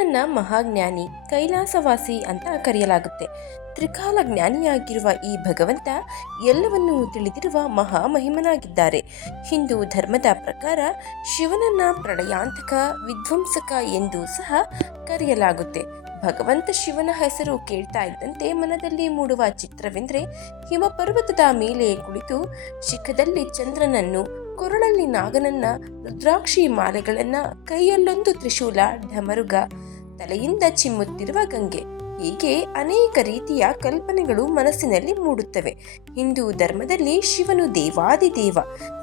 ಶಿವನನ್ನ ಮಹಾಜ್ಞಾನಿ ಕೈಲಾಸವಾಸಿ ಅಂತ ಕರೆಯಲಾಗುತ್ತೆ. ತ್ರಿಕಾಲ ಜ್ಞಾನಿಯಾಗಿರುವ ಈ ಭಗವಂತ ಎಲ್ಲವನ್ನೂ ತಿಳಿದಿರುವ ಮಹಾ ಮಹಿಮನಾಗಿದ್ದಾರೆ ಹಿಂದೂ ಧರ್ಮದ ಪ್ರಕಾರ ಶಿವನನ್ನ ಪ್ರಳಯಾಂತಕ ವಿಧ್ವಂಸಕ ಎಂದು ಸಹ ಕರೆಯಲಾಗುತ್ತೆ. ಭಗವಂತ ಶಿವನ ಹೆಸರು ಕೇಳ್ತಾ ಇದ್ದಂತೆ ಮನದಲ್ಲಿ ಮೂಡುವ ಚಿತ್ರವೆಂದರೆ ಹಿಮಪರ್ವತದ ಮೇಲೆ ಕುಳಿತು ಶಿಖದಲ್ಲಿ ಚಂದ್ರನನ್ನು, ಕೊರಳಲ್ಲಿ ನಾಗನನ್ನ, ರುದ್ರಾಕ್ಷಿ ಮಾಲೆಗಳನ್ನ, ಕೈಯಲ್ಲೊಂದು ತ್ರಿಶೂಲ ಢಮರುಗ ತಲೆಯಿಂದ ಚಿಮ್ಮುತ್ತಿರುವ ಗಂಗೆ. ಹೀಗೆ ಅನೇಕ ರೀತಿಯ ಕಲ್ಪನೆಗಳು ಮನಸ್ಸಿನಲ್ಲಿ ಮೂಡುತ್ತವೆ. ಹಿಂದೂ ಧರ್ಮದಲ್ಲಿ ಶಿವನು ದೇವಾದಿದೇವ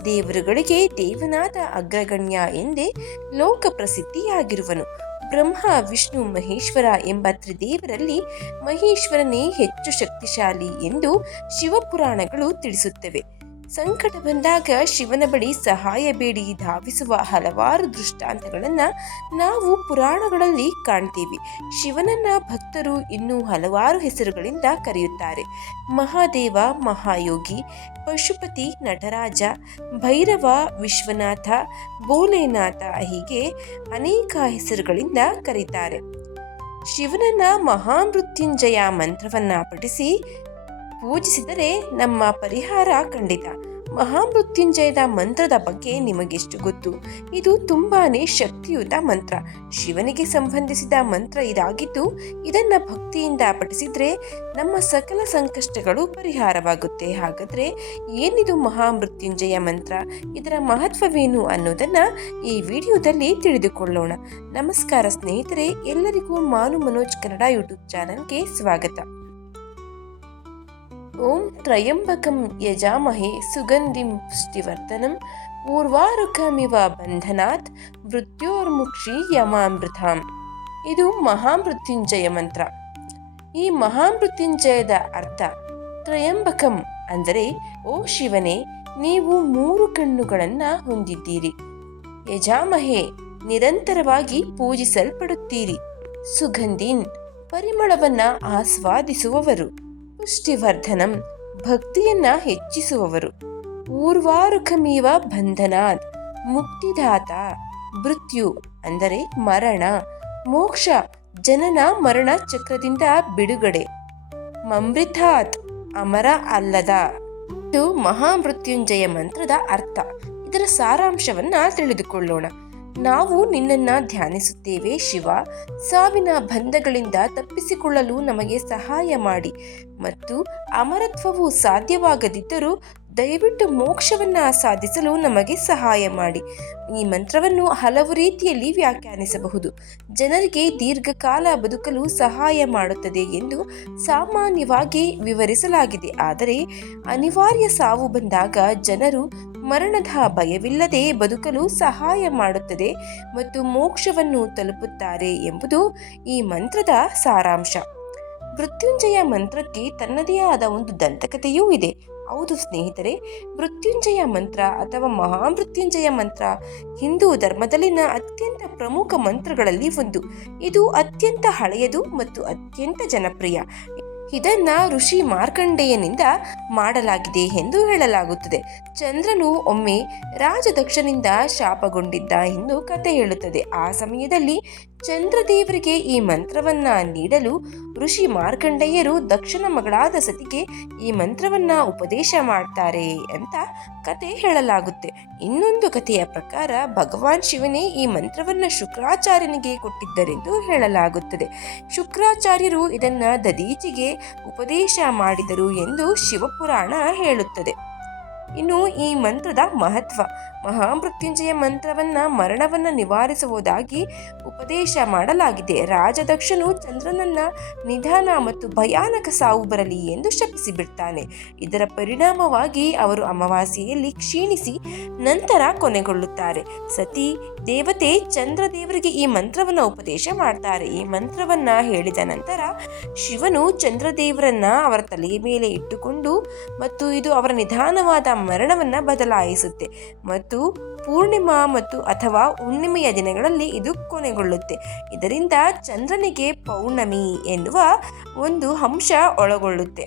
ದೇವರುಗಳಿಗೆ ದೇವನಾದ ಅಗ್ರಗಣ್ಯ ಎಂದೇ ಲೋಕ ಪ್ರಸಿದ್ಧಿಯಾಗಿರುವನು. ಬ್ರಹ್ಮ, ವಿಷ್ಣು, ಮಹೇಶ್ವರ ಎಂಬ ತ್ರಿದೇವರಲ್ಲಿ ಮಹೇಶ್ವರನೇ ಹೆಚ್ಚು ಶಕ್ತಿಶಾಲಿ ಎಂದು ಶಿವಪುರಾಣಗಳು ತಿಳಿಸುತ್ತವೆ. ಸಂಕಟ ಬಂದಾಗ ಶಿವನ ಬಳಿ ಸಹಾಯ ಬೇಡಿ ಧಾವಿಸುವ ಹಲವಾರು ದೃಷ್ಟಾಂತಗಳನ್ನು ನಾವು ಪುರಾಣಗಳಲ್ಲಿ ಕಾಣ್ತೀವಿ. ಶಿವನನ್ನ ಭಕ್ತರು ಇನ್ನೂ ಹಲವಾರು ಹೆಸರುಗಳಿಂದ ಕರೆಯುತ್ತಾರೆ. ಮಹಾದೇವ, ಮಹಾಯೋಗಿ, ಪಶುಪತಿ, ನಟರಾಜ, ಭೈರವ, ವಿಶ್ವನಾಥ, ಭೋಲೆನಾಥ ಹೀಗೆ ಅನೇಕ ಹೆಸರುಗಳಿಂದ ಕರೀತಾರೆ. ಶಿವನನ್ನ ಮಹಾಮೃತ್ಯುಂಜಯ ಮಂತ್ರವನ್ನ ಪಠಿಸಿ ಪೂಜಿಸಿದರೆ ನಮ್ಮ ಪರಿಹಾರ ಖಂಡಿತ. ಮಹಾಮೃತ್ಯುಂಜಯದ ಮಂತ್ರದ ಬಗ್ಗೆ ನಿಮಗೆಷ್ಟು ಗೊತ್ತು? ಇದು ತುಂಬಾನೇ ಶಕ್ತಿಯುತ ಮಂತ್ರ. ಶಿವನಿಗೆ ಸಂಬಂಧಿಸಿದ ಮಂತ್ರ ಇದಾಗಿದ್ದು, ಇದನ್ನ ಭಕ್ತಿಯಿಂದ ಪಠಿಸಿದ್ರೆ ನಮ್ಮ ಸಕಲ ಸಂಕಷ್ಟಗಳು ಪರಿಹಾರವಾಗುತ್ತೆ. ಹಾಗಾದ್ರೆ ಏನಿದು ಮಹಾಮೃತ್ಯುಂಜಯ ಮಂತ್ರ? ಇದರ ಮಹತ್ವವೇನು ಅನ್ನೋದನ್ನ ಈ ವಿಡಿಯೋದಲ್ಲಿ ತಿಳಿದುಕೊಳ್ಳೋಣ. ನಮಸ್ಕಾರ ಸ್ನೇಹಿತರೆ, ಎಲ್ಲರಿಗೂ ಮಾನು ಮನೋಜ್ ಕನ್ನಡ ಯೂಟ್ಯೂಬ್ ಚಾನಲ್ಗೆ ಸ್ವಾಗತ. ಓಂ ತ್ರಯಂಬಕಂ ಯಜಾಮಹೆ ಸುಗಂಧಿಂ ಪುಷ್ಟಿವರ್ಧನಂ ಪೂರ್ವಾರುಖಮಿವ ಬಂಧನಾತ್ ಮೃತ್ಯೋರ್ಮುಕ್ಷಿ ಯಮಾಮೃತಾಂ ಇದು ಮಹಾಮೃತ್ಯುಂಜಯ ಮಂತ್ರ ಈ ಮಹಾಮೃತ್ಯುಂಜಯದ ಅರ್ಥ, ತ್ರಯಂಬಕಂ ಅಂದರೆ, ಓ ಶಿವನೇ, ನೀವು ಮೂರು ಕಣ್ಣುಗಳನ್ನು ಹೊಂದಿದ್ದೀರಿ। ಯಜಾಮಹೆ, ನಿರಂತರವಾಗಿ ಪೂಜಿಸಲ್ಪಡುತ್ತೀರಿ। ಸುಗಂಧಿನ್, ಪರಿಮಳವನ್ನು ಆಸ್ವಾದಿಸುವವರು। ಪುಷ್ಟಿವರ್ಧನಂ, ಭಕ್ತಿಯನ್ನ ಹೆಚ್ಚಿಸುವವರು. ಊರ್ವಾರುಖಮೀವ ಬಂಧನಾತ್ ಮುಕ್ತಿದಾತ, ಮೃತ್ಯು ಅಂದರೆ ಮರಣ, ಮೋಕ್ಷ, ಜನನ ಮರಣ ಚಕ್ರದಿಂದ ಬಿಡುಗಡೆ. ಮಮೃತಾತ್ ಅಮರ ಅಲ್ಲದ. ಇದು ಮಹಾಮೃತ್ಯುಂಜಯ ಮಂತ್ರದ ಅರ್ಥ. ಇದರ ಸಾರಾಂಶವನ್ನ ತಿಳಿದುಕೊಳ್ಳೋಣ. ನಾವು ನಿನ್ನನ್ನು ಧ್ಯಾನಿಸುತ್ತೇವೆ ಶಿವ. ಸಾವಿನ ಬಂಧಗಳಿಂದ ತಪ್ಪಿಸಿಕೊಳ್ಳಲು ನಮಗೆ ಸಹಾಯ ಮಾಡಿ. ಮತ್ತು ಅಮರತ್ವವು ಸಾಧ್ಯವಾಗದಿದ್ದರೂ ದಯವಿಟ್ಟು ಮೋಕ್ಷವನ್ನು ಸಾಧಿಸಲು ನಮಗೆ ಸಹಾಯ ಮಾಡಿ. ಈ ಮಂತ್ರವನ್ನು ಹಲವು ರೀತಿಯಲ್ಲಿ ವ್ಯಾಖ್ಯಾನಿಸಬಹುದು. ಜನರಿಗೆ ದೀರ್ಘಕಾಲ ಬದುಕಲು ಸಹಾಯ ಮಾಡುತ್ತದೆ ಎಂದು ಸಾಮಾನ್ಯವಾಗಿ ವಿವರಿಸಲಾಗಿದೆ. ಆದರೆ ಅನಿವಾರ್ಯ ಸಾವು ಬಂದಾಗ ಜನರು ಮರಣದ ಭಯವಿಲ್ಲದೆ ಬದುಕಲು ಸಹಾಯ ಮಾಡುತ್ತದೆ ಮತ್ತು ಮೋಕ್ಷವನ್ನು ತಲುಪುತ್ತಾರೆ ಎಂಬುದು ಈ ಮಂತ್ರದ ಸಾರಾಂಶ. ಮೃತ್ಯುಂಜಯ ಮಂತ್ರಕ್ಕೆ ತನ್ನದೇ ಆದ ಒಂದು ದಂತಕಥೆಯೂ ಇದೆ. ಹೌದು ಸ್ನೇಹಿತರೆ, ಮೃತ್ಯುಂಜಯ ಮಂತ್ರ ಅಥವಾ ಮಹಾಮೃತ್ಯುಂಜಯ ಮಂತ್ರ ಹಿಂದೂ ಧರ್ಮದಲ್ಲಿನ ಅತ್ಯಂತ ಪ್ರಮುಖ ಮಂತ್ರಗಳಲ್ಲಿ ಒಂದು. ಇದು ಅತ್ಯಂತ ಹಳೆಯದು ಮತ್ತು ಅತ್ಯಂತ ಜನಪ್ರಿಯ. ಇದನ್ನ ಋಷಿ ಮಾರ್ಕಂಡೇಯನಿಂದ ಮಾಡಲಾಗಿದೆ ಎಂದು ಹೇಳಲಾಗುತ್ತದೆ. ಚಂದ್ರನು ಒಮ್ಮೆ ರಾಜದಕ್ಷನಿಂದ ಶಾಪಗೊಂಡಿದ್ದ ಎಂದು ಕತೆ ಹೇಳುತ್ತದೆ. ಆ ಸಮಯದಲ್ಲಿ ಚಂದ್ರದೇವರಿಗೆ ಈ ಮಂತ್ರವನ್ನ ನೀಡಲು ಋಷಿ ಮಾರ್ಕಂಡೆಯರು ದಕ್ಷಿಣ ಮಗಳಾದ ಸತಿಗೆ ಈ ಮಂತ್ರವನ್ನ ಉಪದೇಶ ಮಾಡ್ತಾರೆ ಅಂತ ಕತೆ ಹೇಳಲಾಗುತ್ತೆ. ಇನ್ನೊಂದು ಕಥೆಯ ಪ್ರಕಾರ ಭಗವಾನ್ ಶಿವನೇ ಈ ಮಂತ್ರವನ್ನ ಶುಕ್ರಾಚಾರ್ಯನಿಗೆ ಕೊಟ್ಟಿದ್ದರೆಂದು ಹೇಳಲಾಗುತ್ತದೆ. ಶುಕ್ರಾಚಾರ್ಯರು ಇದನ್ನ ದದೀಚಿಗೆ ಉಪದೇಶ ಮಾಡಿದರು ಎಂದು ಶಿವಪುರಾಣ ಹೇಳುತ್ತದೆ. ಇನ್ನು ಈ ಮಂತ್ರದ ಮಹತ್ವ. ಮಹಾಮೃತ್ಯುಂಜಯ ಮಂತ್ರವನ್ನ ಮರಣವನ್ನ ನಿವಾರಿಸುವುದಾಗಿ ಉಪದೇಶ ಮಾಡಲಾಗಿದೆ. ರಾಜದಕ್ಷನು ಚಂದ್ರನನ್ನ ನಿಧಾನ ಮತ್ತು ಭಯಾನಕ ಸಾವು ಬರಲಿ ಎಂದು ಶಪಿಸಿಬಿಡ್ತಾನೆ. ಇದರ ಪರಿಣಾಮವಾಗಿ ಅವರು ಅಮಾವಾಸ್ಯೆಯಲ್ಲಿ ಕ್ಷೀಣಿಸಿ ನಂತರ ಕೊನೆಗೊಳ್ಳುತ್ತಾರೆ. ಸತಿ, ದೇವತೆ ಚಂದ್ರದೇವರಿಗೆ ಈ ಮಂತ್ರವನ್ನ ಉಪದೇಶ ಮಾಡ್ತಾರೆ. ಈ ಮಂತ್ರವನ್ನ ಹೇಳಿದ ನಂತರ ಶಿವನು ಚಂದ್ರದೇವರನ್ನ ಅವರ ತಲೆಯ ಮೇಲೆ ಇಟ್ಟುಕೊಂಡು ಮತ್ತು ಇದು ಅವರ ನಿಧಾನವಾದ ಮರಣವನ್ನ ಬದಲಾಯಿಸುತ್ತೆ. ಮತ್ತು ಪೂರ್ಣಿಮಾ ಮತ್ತು ಅಥವಾ ಹುಣ್ಣಿಮೆಯ ದಿನಗಳಲ್ಲಿ ಇದು ಕೊನೆಗೊಳ್ಳುತ್ತೆ. ಇದರಿಂದ ಚಂದ್ರನಿಗೆ ಪೌರ್ಣಮಿ ಎನ್ನುವ ಒಂದು ಅಂಶ ಒಳಗೊಳ್ಳುತ್ತೆ.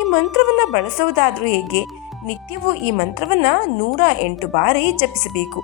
ಈ ಮಂತ್ರವನ್ನ ಬಳಸುವುದಾದರೂ ಹೇಗೆ? ನಿತ್ಯವೂ ಈ ಮಂತ್ರವನ್ನ ನೂರ ಎಂಟು ಬಾರಿ ಜಪಿಸಬೇಕು.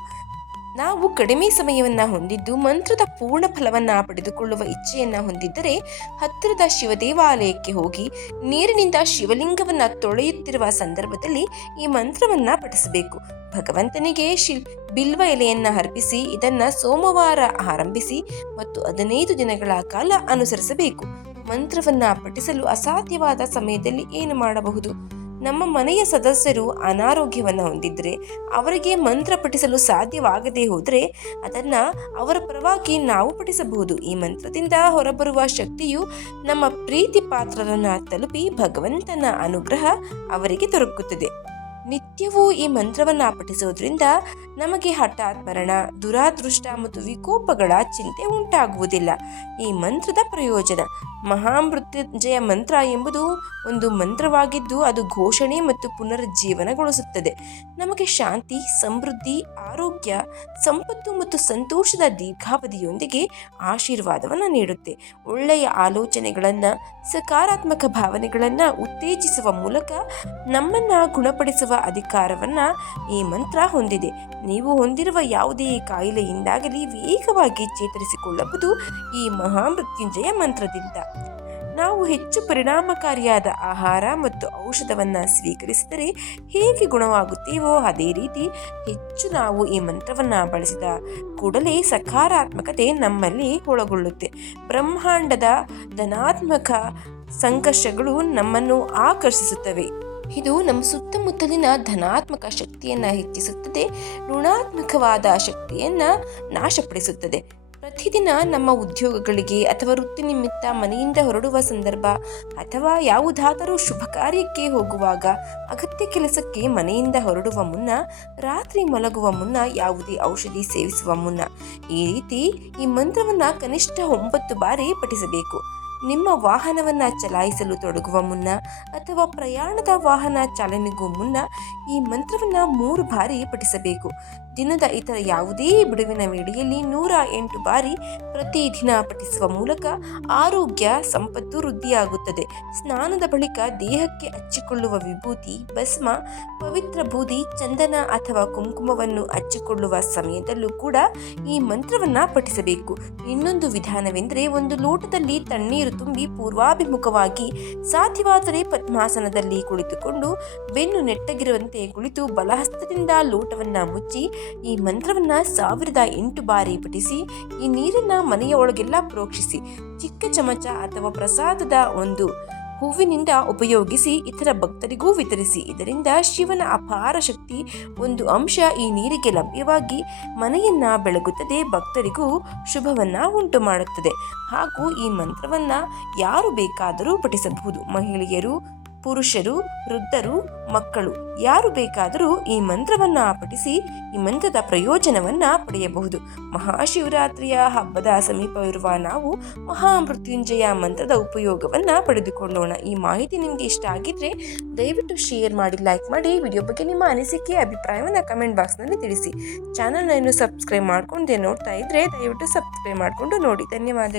ನಾವು ಕಡಿಮೆ ಸಮಯವನ್ನು ಹೊಂದಿದ್ದು ಮಂತ್ರದ ಪೂರ್ಣ ಫಲವನ್ನು ಪಡೆದುಕೊಳ್ಳುವ ಇಚ್ಛೆಯನ್ನು ಹೊಂದಿದ್ದರೆ ಹತ್ತಿರದ ಶಿವ ದೇವಾಲಯಕ್ಕೆ ಹೋಗಿ ನೀರಿನಿಂದ ಶಿವಲಿಂಗವನ್ನು ತೊಳೆಯುತ್ತಿರುವ ಸಂದರ್ಭದಲ್ಲಿ ಈ ಮಂತ್ರವನ್ನು ಪಠಿಸಬೇಕು. ಭಗವಂತನಿಗೆ ಶಿಲ್ ಬಿಲ್ವ ಎಲೆಯನ್ನು ಅರ್ಪಿಸಿ ಇದನ್ನು ಸೋಮವಾರ ಆರಂಭಿಸಿ ಮತ್ತು ಹದಿನೈದು ದಿನಗಳ ಕಾಲ ಅನುಸರಿಸಬೇಕು. ಮಂತ್ರವನ್ನು ಪಠಿಸಲು ಅಸಾಧ್ಯವಾದ ಸಮಯದಲ್ಲಿ ಏನು ಮಾಡಬಹುದು? ನಮ್ಮ ಮನೆಯ ಸದಸ್ಯರು ಅನಾರೋಗ್ಯವನ್ನು ಹೊಂದಿದ್ರೆ ಅವರಿಗೆ ಮಂತ್ರ ಪಠಿಸಲು ಸಾಧ್ಯವಾಗದೇ ಹೋದರೆ ಅದನ್ನ ಅವರ ಪರವಾಗಿ ನಾವು ಪಠಿಸಬಹುದು. ಈ ಮಂತ್ರದಿಂದ ಹೊರಬರುವ ಶಕ್ತಿಯು ನಮ್ಮ ಪ್ರೀತಿ ಪಾತ್ರರನ್ನು ತಲುಪಿ ಭಗವಂತನ ಅನುಗ್ರಹ ಅವರಿಗೆ ದೊರಕುತ್ತದೆ. ನಿತ್ಯವೂ ಈ ಮಂತ್ರವನ್ನು ಪಠಿಸೋದ್ರಿಂದ ನಮಗೆ ಹಠಾತ್ ಮರಣ ದುರಾದೃಷ್ಟ ಮತ್ತು ವಿಕೋಪಗಳ ಚಿಂತೆ ಉಂಟಾಗುವುದಿಲ್ಲ. ಈ ಮಂತ್ರದ ಪ್ರಯೋಜನ, ಮಹಾಮೃತ್ಯುಂಜಯ ಮಂತ್ರ ಎಂಬುದು ಒಂದು ಮಂತ್ರವಾಗಿದ್ದು ಅದು ಘೋಷಣೆ ಮತ್ತು ಪುನರುಜ್ಜೀವನಗೊಳಿಸುತ್ತದೆ. ನಮಗೆ ಶಾಂತಿ, ಸಮೃದ್ಧಿ, ಆರೋಗ್ಯ, ಸಂಪತ್ತು ಮತ್ತು ಸಂತೋಷದ ದೀರ್ಘಾವಧಿಯೊಂದಿಗೆ ಆಶೀರ್ವಾದವನ್ನು ನೀಡುತ್ತೆ. ಒಳ್ಳೆಯ ಆಲೋಚನೆಗಳನ್ನು, ಸಕಾರಾತ್ಮಕ ಭಾವನೆಗಳನ್ನು ಉತ್ತೇಜಿಸುವ ಮೂಲಕ ನಮ್ಮನ್ನು ಗುಣಪಡಿಸುವ ಅಧಿಕಾರವನ್ನು ಈ ಮಂತ್ರ ಹೊಂದಿದೆ. ನೀವು ಹೊಂದಿರುವ ಯಾವುದೇ ಕಾಯಿಲೆಯಿಂದಾಗಲಿ ವೇಗವಾಗಿ ಚೇತರಿಸಿಕೊಳ್ಳಬಹುದು ಈ ಮಹಾಮೃತ್ಯುಂಜಯ ಮಂತ್ರದಿಂದ. ನಾವು ಹೆಚ್ಚು ಪರಿಣಾಮಕಾರಿಯಾದ ಆಹಾರ ಮತ್ತು ಔಷಧವನ್ನು ಸ್ವೀಕರಿಸಿದರೆ ಹೇಗೆ ಗುಣವಾಗುತ್ತೇವೋ ಅದೇ ರೀತಿ ಹೆಚ್ಚು ನಾವು ಈ ಮಂತ್ರವನ್ನು ಬಳಸಿದ ಕೂಡಲೇ ಸಕಾರಾತ್ಮಕತೆ ನಮ್ಮಲ್ಲಿ ಒಳಗೊಳ್ಳುತ್ತೆ ಬ್ರಹ್ಮಾಂಡದ ಧನಾತ್ಮಕ ಸಂಘರ್ಷಗಳು ನಮ್ಮನ್ನು ಆಕರ್ಷಿಸುತ್ತವೆ. ಇದು ನಮ್ಮ ಸುತ್ತಮುತ್ತಲಿನ ಧನಾತ್ಮಕ ಶಕ್ತಿಯನ್ನು ಹೆಚ್ಚಿಸುತ್ತದೆ, ಋಣಾತ್ಮಕವಾದ ಶಕ್ತಿಯನ್ನು ನಾಶಪಡಿಸುತ್ತದೆ. ಪ್ರತಿದಿನ ನಮ್ಮ ಉದ್ಯೋಗಗಳಿಗೆ ಅಥವಾ ವೃತ್ತಿ ನಿಮಿತ್ತ ಮನೆಯಿಂದ ಹೊರಡುವ ಸಂದರ್ಭ ಅಥವಾ ಯಾವುದಾದರೂ ಶುಭ ಕಾರ್ಯಕ್ಕೆ ಹೋಗುವಾಗ ಅಗತ್ಯ ಕೆಲಸಕ್ಕೆ ಮನೆಯಿಂದ ಹೊರಡುವ ಮುನ್ನ, ರಾತ್ರಿ ಮಲಗುವ ಮುನ್ನ ಯಾವುದೇ ಔಷಧಿ ಸೇವಿಸುವ ಮುನ್ನ ಈ ರೀತಿ ಈ ಮಂತ್ರವನ್ನು ಕನಿಷ್ಠ ಒಂಬತ್ತು ಬಾರಿ ಪಠಿಸಬೇಕು. ನಿಮ್ಮ ವಾಹನವನ್ನು ಚಲಾಯಿಸಲು ತೊಡಗುವ ಮುನ್ನ ಅಥವಾ ಪ್ರಯಾಣದ ವಾಹನ ಚಾಲನೆಗೂ ಮುನ್ನ ಈ ಮಂತ್ರವನ್ನು ಮೂರು ಬಾರಿ ಪಠಿಸಬೇಕು. ದಿನದ ಇತರ ಯಾವುದೇ ಬಿಡುವಿನ ವೇಳೆಯಲ್ಲಿ ನೂರ ಎಂಟು ಬಾರಿ ಪ್ರತಿದಿನ ಪಠಿಸುವ ಮೂಲಕ ಆರೋಗ್ಯ, ಸಂಪತ್ತು ವೃದ್ಧಿಯಾಗುತ್ತದೆ. ಸ್ನಾನದ ಬಳಿಕ ದೇಹಕ್ಕೆ ಹಚ್ಚಿಕೊಳ್ಳುವ ವಿಭೂತಿ, ಭಸ್ಮ, ಪವಿತ್ರ ಬೂದಿ, ಚಂದನ ಅಥವಾ ಕುಂಕುಮವನ್ನು ಹಚ್ಚಿಕೊಳ್ಳುವ ಸಮಯದಲ್ಲೂ ಕೂಡ ಈ ಮಂತ್ರವನ್ನು ಪಠಿಸಬೇಕು. ಇನ್ನೊಂದು ವಿಧಾನವೆಂದರೆ ಒಂದು ಲೋಟದಲ್ಲಿ ತಣ್ಣೀರು ತುಂಬಿ ಪೂರ್ವಾಭಿಮುಖವಾಗಿ ಸಾಧ್ಯವಾದರೆ ಪದ್ಮಾಸನದಲ್ಲಿ ಕುಳಿತುಕೊಂಡು ಬೆನ್ನು ನೆಟ್ಟಗಿರುವಂತೆ ಕುಳಿತು ಬಲಹಸ್ತದಿಂದ ಲೋಟವನ್ನ ಮುಚ್ಚಿ ಈ ಮಂತ್ರವನ್ನ ಸಾವಿರದ ಎಂಟು ಬಾರಿ ಪಠಿಸಿ, ಈ ನೀರನ್ನ ಮನೆಯ ಒಳಗೆಲ್ಲ ಪ್ರೋಕ್ಷಿಸಿ. ಚಿಕ್ಕ ಚಮಚ ಅಥವಾ ಪ್ರಸಾದದ ಒಂದು ಹೂವಿನಿಂದ ಉಪಯೋಗಿಸಿ ಇತರ ಭಕ್ತರಿಗೂ ವಿತರಿಸಿ. ಇದರಿಂದ ಶಿವನ ಅಪಾರ ಶಕ್ತಿ, ಒಂದು ಅಂಶ ಈ ನೀರಿಗೆ ಲಭ್ಯವಾಗಿ ಮನೆಯನ್ನ ಬೆಳಗುತ್ತದೆ, ಭಕ್ತರಿಗೂ ಶುಭವನ್ನ ಉಂಟು ಮಾಡುತ್ತದೆ ಹಾಗೂ ಈ ಮಂತ್ರವನ್ನ ಯಾರು ಬೇಕಾದರೂ ಪಠಿಸಬಹುದು. ಮಹಿಳೆಯರು ಪುರುಷರು, ವೃದ್ಧರು, ಮಕ್ಕಳು. ಯಾರು ಬೇಕಾದರೂ ಈ ಮಂತ್ರವನ್ನು ಪಠಿಸಿ, ಈ ಮಂತ್ರದ ಪ್ರಯೋಜನವನ್ನ ಪಡೆಯಬಹುದು. ಮಹಾಶಿವರಾತ್ರಿಯ ಹಬ್ಬದ ಸಮೀಪವಿರುವ ನಾವು ಮಹಾಮೃತ್ಯುಂಜಯ ಮಂತ್ರದ ಉಪಯೋಗವನ್ನ ಪಡೆದುಕೊಳ್ಳೋಣ. ಈ ಮಾಹಿತಿ ನಿಮಗೆ ಇಷ್ಟ ಆಗಿದ್ರೆ ದಯವಿಟ್ಟು ಶೇರ್ ಮಾಡಿ, ಲೈಕ್ ಮಾಡಿ. ವಿಡಿಯೋ ಬಗ್ಗೆ ನಿಮ್ಮ ಅನಿಸಿಕೆ, ಅಭಿಪ್ರಾಯವನ್ನು ಕಮೆಂಟ್ ಬಾಕ್ಸ್ನಲ್ಲಿ ತಿಳಿಸಿ. ಚಾನಲ್ನ ಸಬ್ಸ್ಕ್ರೈಬ್ ಮಾಡ್ಕೊಂಡೆ ನೋಡ್ತಾ ಇದ್ರೆ ದಯವಿಟ್ಟು ಸಬ್ಸ್ಕ್ರೈಬ್ ಮಾಡಿಕೊಂಡು ನೋಡಿ. ಧನ್ಯವಾದಗಳು.